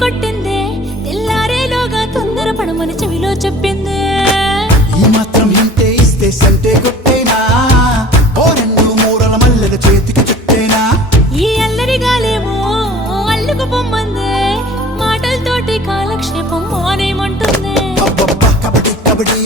కొట్టిందే తెల్లారేలోగా తొందర పడమని చెవిలో చెప్పిందే ఈ మాత్రం హింటే ఇస్తే సంటే కొట్టేనా ఓ రెండు మూరల మల్లెల చేతికి చుట్టేనా ఈ అల్లరిగాలేమో అల్లుకు పొమ్మందే మాటలతోటి కాలక్షేపం మానేమంటుందే అబ్బబ్బా కబడ్డీ కబడ్డీ